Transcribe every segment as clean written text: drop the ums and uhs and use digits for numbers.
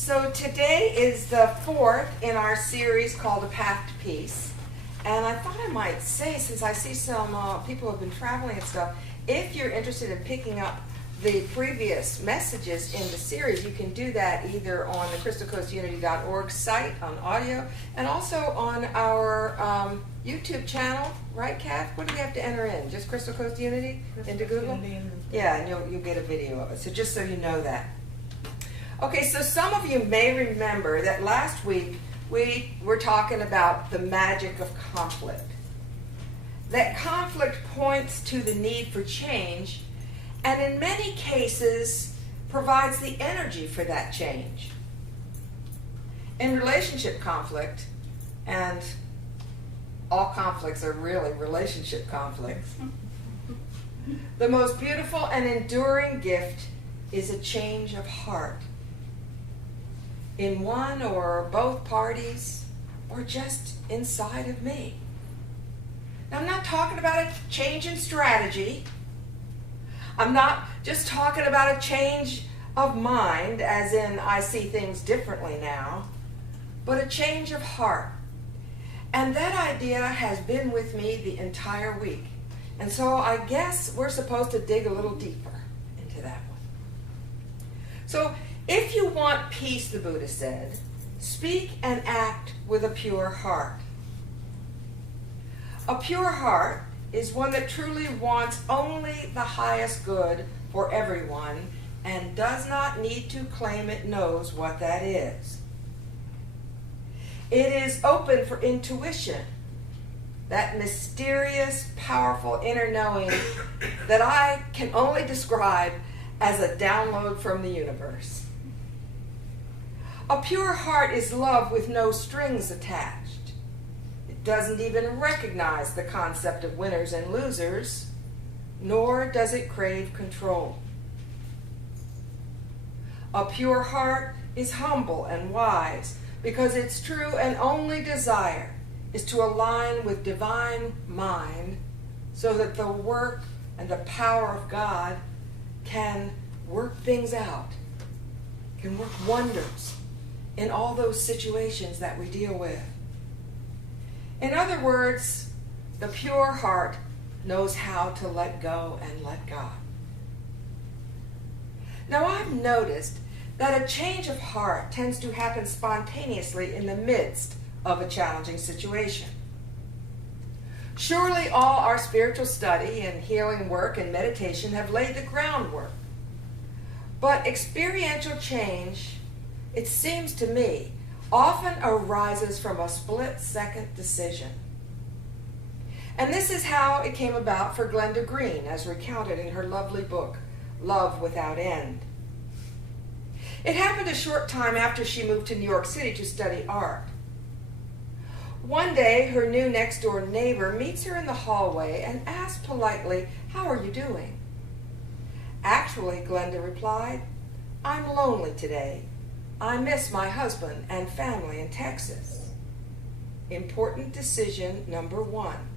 So today is the fourth in our series called A Path to Peace. And I thought I might say, since I see some people who have been traveling and stuff, if you're interested in picking up the previous messages in the series, you can do that either on the crystalcoastunity.org site on audio and also on our YouTube channel, right, Kath? What do we have to enter in? Just Crystal Coast Unity into Google? Yeah, and you'll get a video of it. So just so you know that. Okay, so some of you may remember that last week we were talking about the magic of conflict. That conflict points to the need for change, and in many cases provides the energy for that change. In relationship conflict, and all conflicts are really relationship conflicts, the most beautiful and enduring gift is a change of heart. In one or both parties, or just inside of me. Now, I'm not talking about a change in strategy. I'm not just talking about a change of mind, as in I see things differently now, but a change of heart. And that idea has been with me the entire week. And so I guess we're supposed to dig a little deeper into that one. So, if you want peace, the Buddha said, speak and act with a pure heart. A pure heart is one that truly wants only the highest good for everyone and does not need to claim it knows what that is. It is open for intuition, that mysterious, powerful inner knowing that I can only describe as a download from the universe. A pure heart is love with no strings attached. It doesn't even recognize the concept of winners and losers, nor does it crave control. A pure heart is humble and wise because its true and only desire is to align with divine mind so that the work and the power of God can work things out, can work wonders in all those situations that we deal with. In other words, the pure heart knows how to let go and let God. Now, I've noticed that a change of heart tends to happen spontaneously in the midst of a challenging situation. Surely all our spiritual study and healing work and meditation have laid the groundwork. But experiential change, it seems to me, often arises from a split-second decision. And this is how it came about for Glenda Green, as recounted in her lovely book, Love Without End. It happened a short time after she moved to New York City to study art. One day, her new next-door neighbor meets her in the hallway and asks politely, "How are you doing?" "Actually," Glenda replied, "I'm lonely today. I miss my husband and family in Texas." Important decision number one.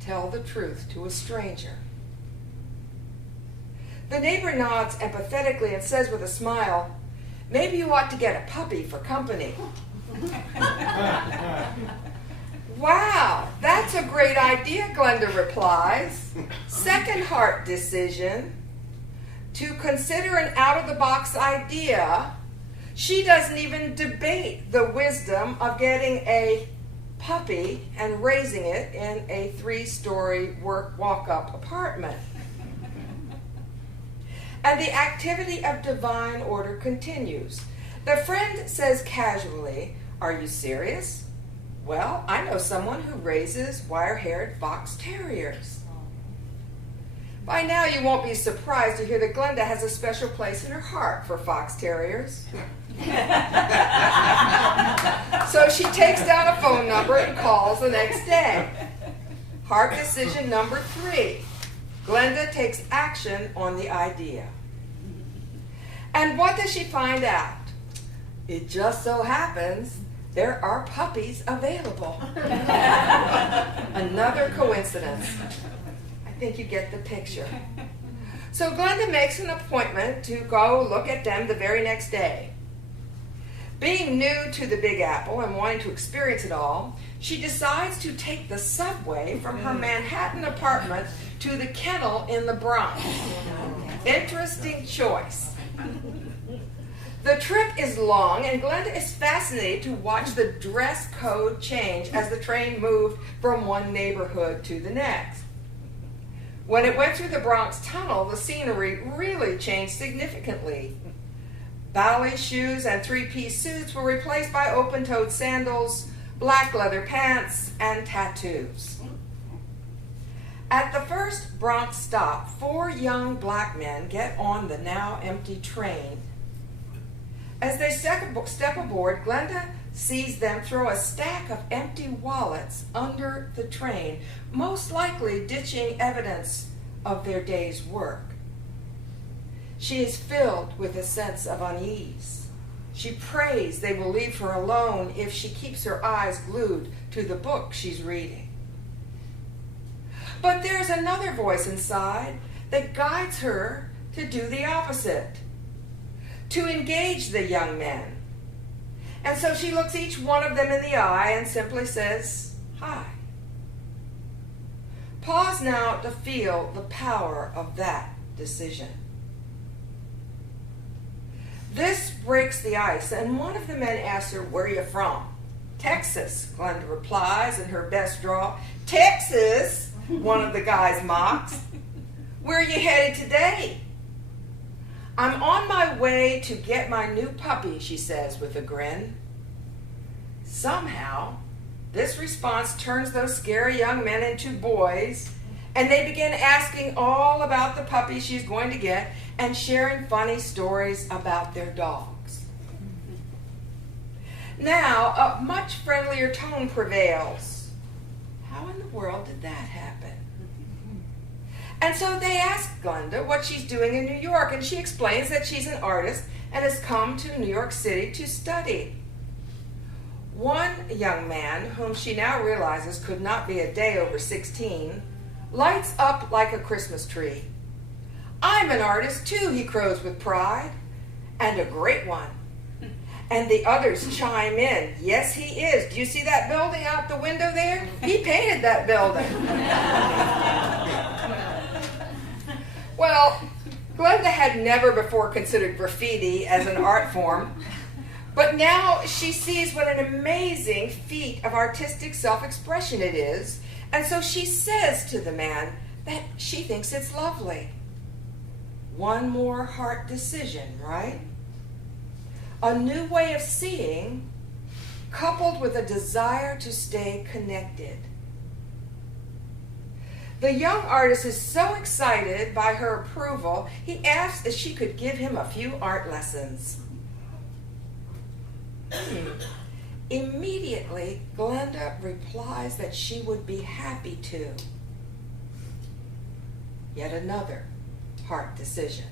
Tell the truth to a stranger. The neighbor nods empathetically and says with a smile, "Maybe you ought to get a puppy for company." "Wow, that's a great idea," Glenda replies. Second heart decision. To consider an out-of-the-box idea, she doesn't even debate the wisdom of getting a puppy and raising it in a 3-story walk-up apartment. And the activity of divine order continues. The friend says casually, "Are you serious?" "Well, I know someone who raises wire-haired fox terriers." By now you won't be surprised to hear that Glenda has a special place in her heart for fox terriers. So she takes down a phone number and calls the next day. Heart decision number 3. Glenda takes action on the idea. And what does she find out? It just so happens there are puppies available. Another coincidence. I think you get the picture. So Glenda makes an appointment to go look at them the very next day. Being new to the Big Apple and wanting to experience it all, she decides to take the subway from her Manhattan apartment to the kennel in the Bronx. Interesting choice. The trip is long, and Glenda is fascinated to watch the dress code change as the train moved from one neighborhood to the next. When it went through the Bronx Tunnel, the scenery really changed significantly. Ballet shoes and three-piece suits were replaced by open-toed sandals, black leather pants, and tattoos. At the first Bronx stop, 4 young black men get on the now empty train. As they step aboard, Glenda sees them throw a stack of empty wallets under the train, most likely ditching evidence of their day's work. She is filled with a sense of unease. She prays they will leave her alone if she keeps her eyes glued to the book she's reading. But there's another voice inside that guides her to do the opposite, to engage the young men. And so she looks each one of them in the eye and simply says, "Hi." Pause now to feel the power of that decision. This breaks the ice, and one of the men asks her, "Where are you from?" "Texas," Glenda replies in her best drawl. "Texas?" one of the guys mocks. "Where are you headed today?" "I'm on my way to get my new puppy," she says with a grin. Somehow, this response turns those scary young men into boys, and they begin asking all about the puppy she's going to get and sharing funny stories about their dogs. Now, a much friendlier tone prevails. How in the world did that happen? And so they ask Glenda what she's doing in New York, and she explains that she's an artist and has come to New York City to study. One young man, whom she now realizes could not be a day over 16, lights up like a Christmas tree. "I'm an artist too," he crows with pride, "and a great one." And the others chime in, "Yes, he is. Do you see that building out the window there? He painted that building." Well, Glenda had never before considered graffiti as an art form, but now she sees what an amazing feat of artistic self-expression it is, and so she says to the man that she thinks it's lovely. One more heart decision, right? A new way of seeing, coupled with a desire to stay connected. The young artist is so excited by her approval, he asks if she could give him a few art lessons. Immediately, Glenda replies that she would be happy to. Yet another heart decision.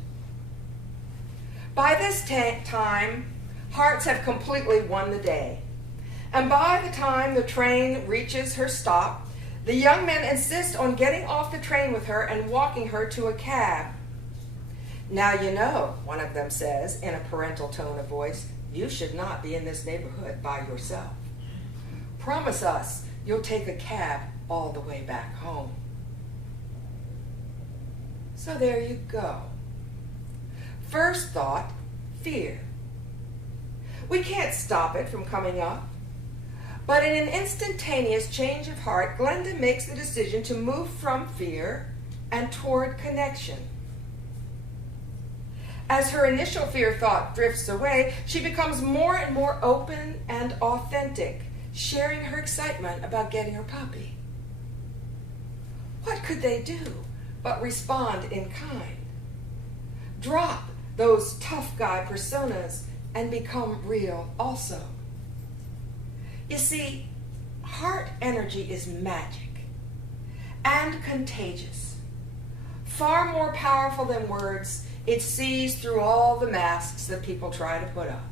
By this time, hearts have completely won the day. And by the time the train reaches her stop, the young men insist on getting off the train with her and walking her to a cab. "Now you know," one of them says in a parental tone of voice, "you should not be in this neighborhood by yourself. Promise us you'll take a cab all the way back home." So there you go. First thought, fear. We can't stop it from coming up. But in an instantaneous change of heart, Glenda makes the decision to move from fear and toward connection. As her initial fear thought drifts away, she becomes more and more open and authentic, sharing her excitement about getting her puppy. What could they do but respond in kind? Drop those tough guy personas and become real also. You see, heart energy is magic and contagious. Far more powerful than words, it sees through all the masks that people try to put up.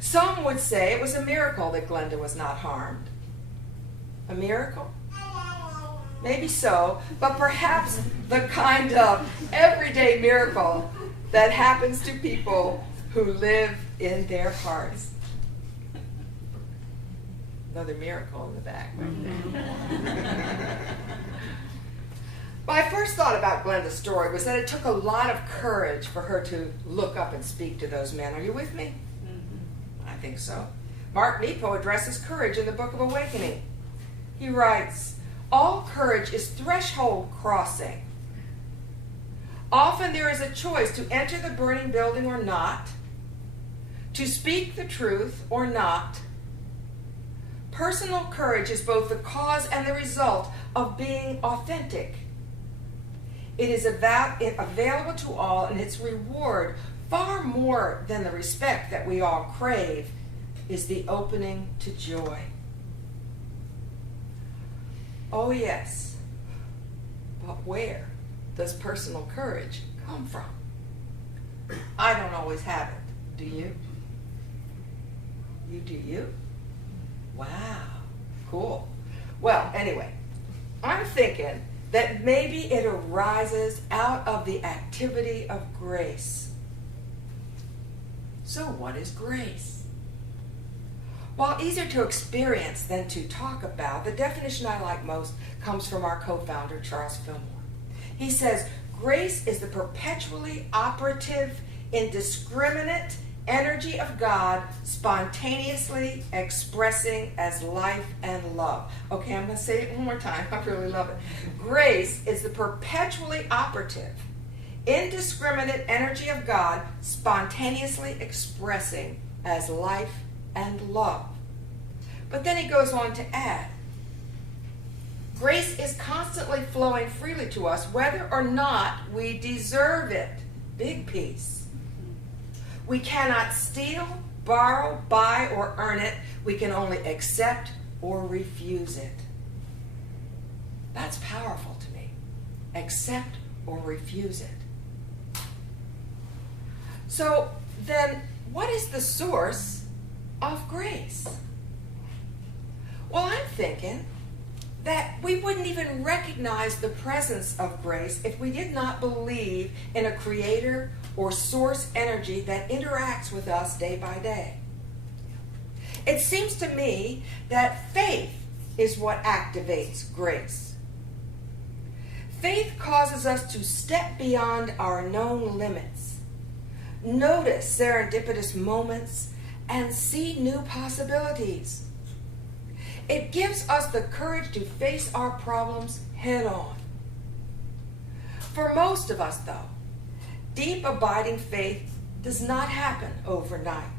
Some would say it was a miracle that Glenda was not harmed. A miracle? Maybe so, but perhaps the kind of everyday miracle that happens to people who live in their hearts. Another miracle in the back right there. My first thought about Glenda's story was that it took a lot of courage for her to look up and speak to those men. Are you with me? Mm-hmm. I think so. Mark Nepo addresses courage in the Book of Awakening. He writes, "All courage is threshold crossing. Often there is a choice to enter the burning building or not, to speak the truth or not. Personal courage is both the cause and the result of being authentic. It is available to all, and its reward, far more than the respect that we all crave, is the opening to joy." Oh yes, but where does personal courage come from? I don't always have it. Do you? You do you? Wow, cool. Well, anyway, I'm thinking that maybe it arises out of the activity of grace. So what is grace? While easier to experience than to talk about, the definition I like most comes from our co-founder, Charles Fillmore. He says, grace is the perpetually operative, indiscriminate energy of God spontaneously expressing as life and love. Okay, I'm going to say it one more time. I really love it. Grace is the perpetually operative, indiscriminate energy of God spontaneously expressing as life and love. But then he goes on to add, grace is constantly flowing freely to us whether or not we deserve it. Big piece. We cannot steal, borrow, buy, or earn it. We can only accept or refuse it. That's powerful to me. Accept or refuse it. So then, what is the source of grace? Well, I'm thinking that we wouldn't even recognize the presence of grace if we did not believe in a creator or source energy that interacts with us day by day. It seems to me that faith is what activates grace. Faith causes us to step beyond our known limits, notice serendipitous moments, and see new possibilities. It gives us the courage to face our problems head on. For most of us, though, deep abiding faith does not happen overnight.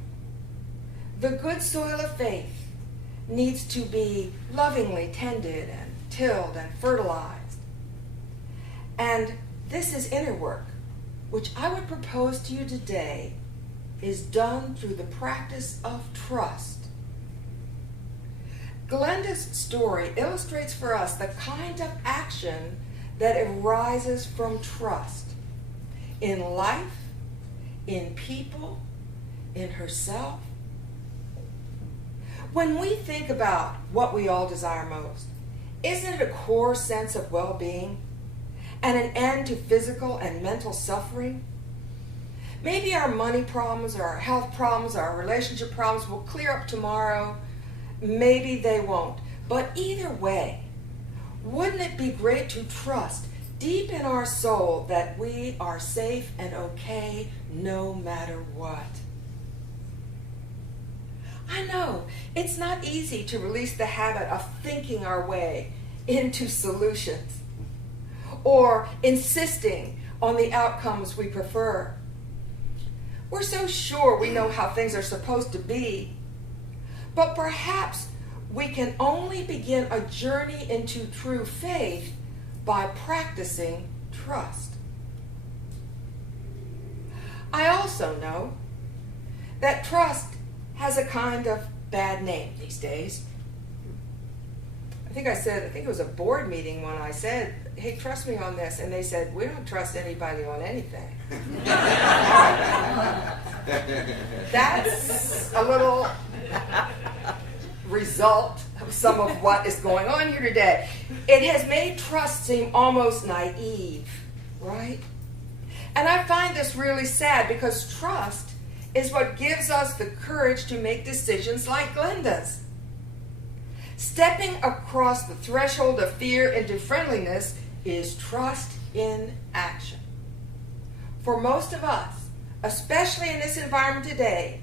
The good soil of faith needs to be lovingly tended and tilled and fertilized. And this is inner work, which I would propose to you today is done through the practice of trust. Glenda's story illustrates for us the kind of action that arises from trust in life, in people, in herself. When we think about what we all desire most, isn't it a core sense of well-being and an end to physical and mental suffering? Maybe our money problems or our health problems or our relationship problems will clear up tomorrow. Maybe they won't. But either way, wouldn't it be great to trust deep in our soul that we are safe and okay no matter what? I know it's not easy to release the habit of thinking our way into solutions or insisting on the outcomes we prefer. We're so sure we know how things are supposed to be, but perhaps we can only begin a journey into true faith by practicing trust. I also know that trust has a kind of bad name these days. I think it was a board meeting when I said, hey, trust me on this. And they said, we don't trust anybody on anything. That's a little result of some of what is going on here today. It has made trust seem almost naive, right? And I find this really sad because trust is what gives us the courage to make decisions like Glenn does. Stepping across the threshold of fear into friendliness is trust in action. For most of us, especially in this environment today,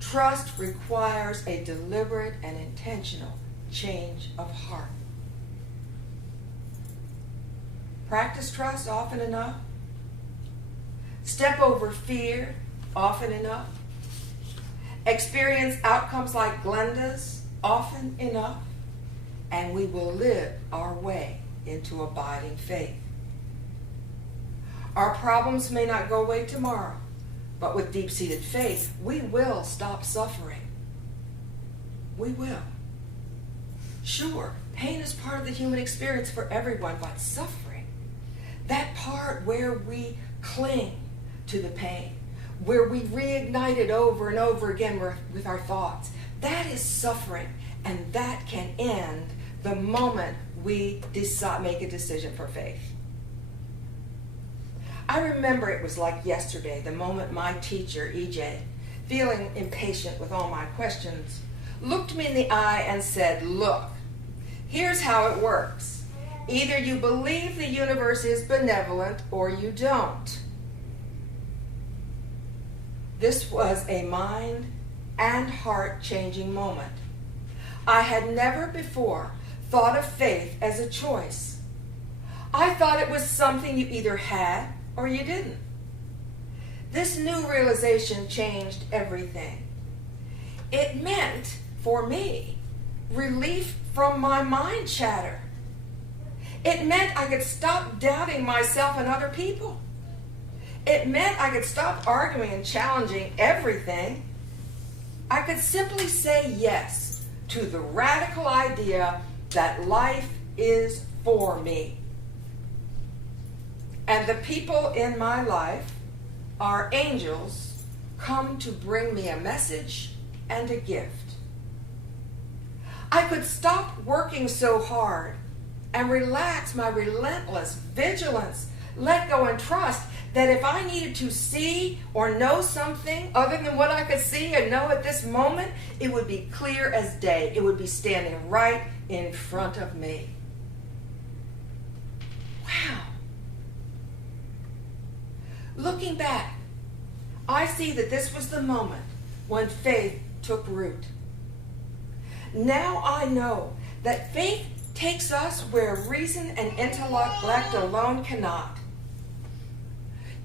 trust requires a deliberate and intentional change of heart. Practice trust often enough. Step over fear often enough. Experience outcomes like Glenda's often enough, and we will live our way into abiding faith. Our problems may not go away tomorrow, but with deep-seated faith, we will stop suffering. We will. Sure, pain is part of the human experience for everyone, but suffering, that part where we cling to the pain, where we reignite it over and over again with our thoughts, that is suffering, and that can end the moment we make a decision for faith. I remember it was like yesterday, the moment my teacher, EJ, feeling impatient with all my questions, looked me in the eye and said, "Look, here's how it works. Either you believe the universe is benevolent or you don't." This was a mind and heart changing moment. I had never before thought of faith as a choice. I thought it was something you either had or you didn't. This new realization changed everything. It meant, for me, relief from my mind chatter. It meant I could stop doubting myself and other people. It meant I could stop arguing and challenging everything. I could simply say yes to the radical idea that life is for me. And the people in my life are angels come to bring me a message and a gift. I could stop working so hard and relax my relentless vigilance, let go and trust that if I needed to see or know something other than what I could see and know at this moment, it would be clear as day. It would be standing right in front of me. Wow. Looking back, I see that this was the moment when faith took root. Now I know that faith takes us where reason and intellect alone cannot.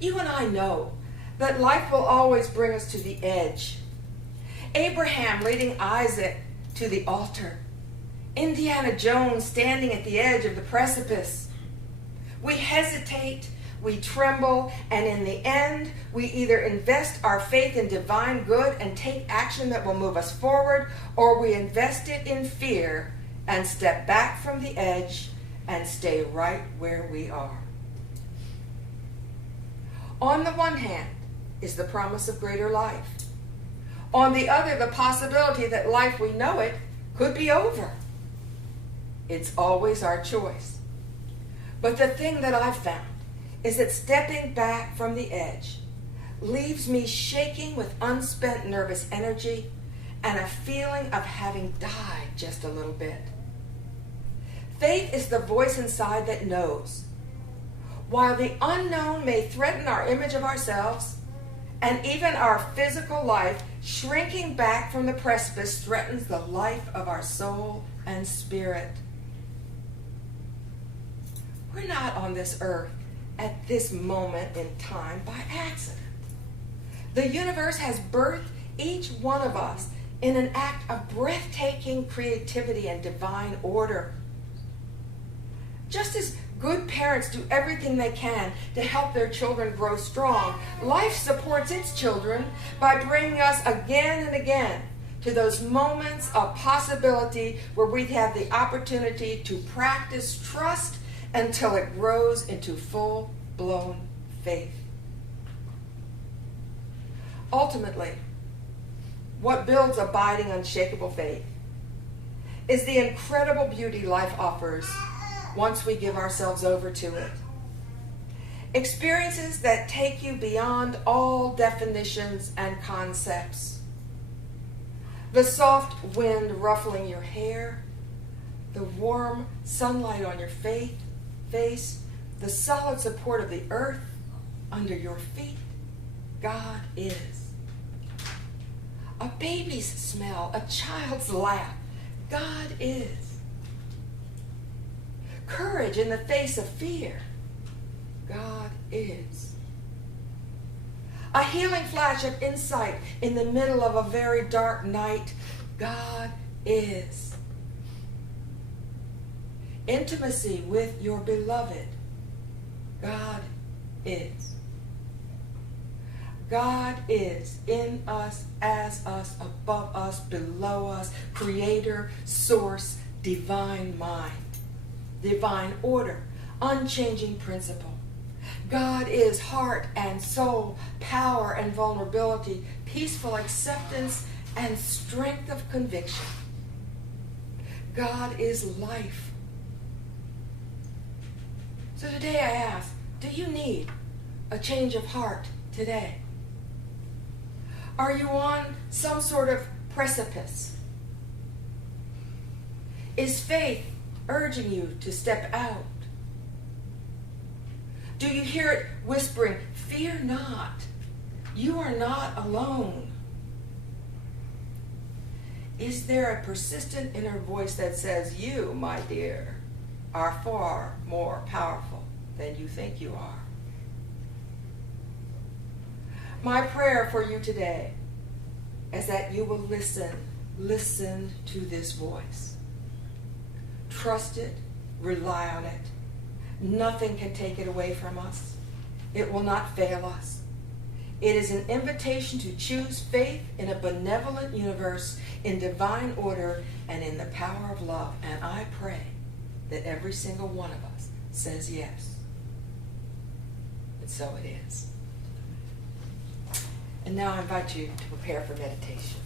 You and I know that life will always bring us to the edge. Abraham leading Isaac to the altar. Indiana Jones standing at the edge of the precipice. We hesitate, we tremble, and in the end, we either invest our faith in divine good and take action that will move us forward, or we invest it in fear and step back from the edge and stay right where we are. On the one hand is the promise of greater life. On the other, the possibility that life we know it could be over. It's always our choice. But the thing that I've found is that stepping back from the edge leaves me shaking with unspent nervous energy and a feeling of having died just a little bit. Faith is the voice inside that knows. While the unknown may threaten our image of ourselves, and even our physical life, shrinking back from the precipice threatens the life of our soul and spirit. We're not on this earth at this moment in time by accident. The universe has birthed each one of us in an act of breathtaking creativity and divine order. Just as good parents do everything they can to help their children grow strong, life supports its children by bringing us again and again to those moments of possibility where we have the opportunity to practice trust until it grows into full-blown faith. Ultimately, what builds abiding, unshakable faith is the incredible beauty life offers once we give ourselves over to it. Experiences that take you beyond all definitions and concepts. The soft wind ruffling your hair, the warm sunlight on your face, the solid support of the earth under your feet. God is. A baby's smell, a child's laugh. God is. Courage in the face of fear. God is. A healing flash of insight in the middle of a very dark night. God is. Intimacy with your beloved. God is. God is in us, as us, above us, below us, creator, source, divine mind, divine order, unchanging principle. God is heart and soul, power and vulnerability, peaceful acceptance and strength of conviction. God is life. So today I ask, do you need a change of heart today? Are you on some sort of precipice? Is faith urging you to step out? Do you hear it whispering, "Fear not, you are not alone"? Is there a persistent inner voice that says, "You, my dear, are far more powerful than you think you are"? My prayer for you today is that you will listen to this voice. Trust it, rely on it. Nothing can take it away from us. It will not fail us. It is an invitation to choose faith in a benevolent universe, in divine order, and in the power of love. And I pray that every single one of us says yes. And so it is. And now I invite you to prepare for meditation.